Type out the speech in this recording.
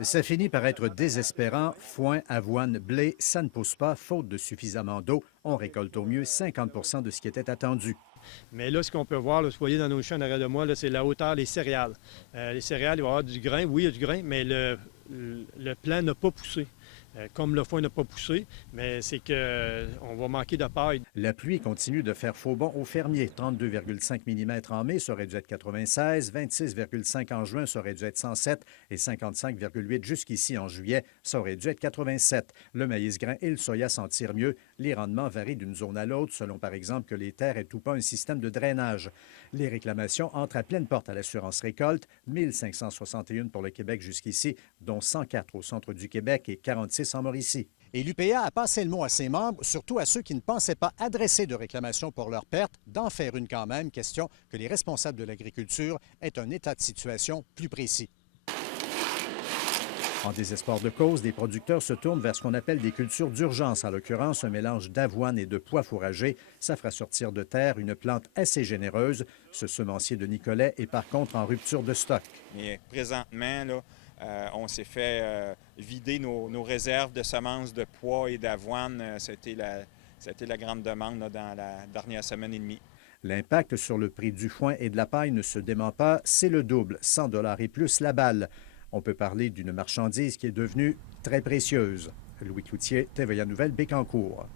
Ça finit par être désespérant. Foin, avoine, blé, ça ne pousse pas, faute de suffisamment d'eau. On récolte au mieux 50 de ce qui était attendu. Mais là, ce qu'on peut voir, là, vous voyez dans nos champs en arrière de moi, là, c'est la hauteur des céréales. Les céréales, il va y avoir du grain. Oui, il y a du grain, mais le plant n'a pas poussé. Comme le foin n'a pas poussé, mais c'est qu'on va manquer de paille. La pluie continue de faire faux bond aux fermiers. 32,5 mm en mai, ça aurait dû être 96. 26,5 en juin, ça aurait dû être 107. Et 55,8 jusqu'ici en juillet, ça aurait dû être 87. Le maïs grain et le soya s'en tirent mieux. Les rendements varient d'une zone à l'autre, selon par exemple que les terres aient ou pas un système de drainage. Les réclamations entrent à pleine porte à l'assurance récolte. 1561 pour le Québec jusqu'ici, dont 104 au centre du Québec et 46 en Mauricie. Et l'UPA a passé le mot à ses membres, surtout à ceux qui ne pensaient pas adresser de réclamation pour leurs pertes, d'en faire une quand même, question que les responsables de l'agriculture aient un état de situation plus précis. En désespoir de cause, des producteurs se tournent vers ce qu'on appelle des cultures d'urgence, en l'occurrence un mélange d'avoine et de pois fourragers. Ça fera sortir de terre une plante assez généreuse. Ce semencier de Nicolet est par contre en rupture de stock. Mais présentement, là, on s'est fait vider nos réserves de semences de pois et d'avoine. C'était la grande demande là, dans la dernière semaine et demie. L'impact sur le prix du foin et de la paille ne se dément pas. C'est le double, 100 $ et plus la balle. On peut parler d'une marchandise qui est devenue très précieuse. Louis Cloutier, TVA Nouvelle, Bécancour.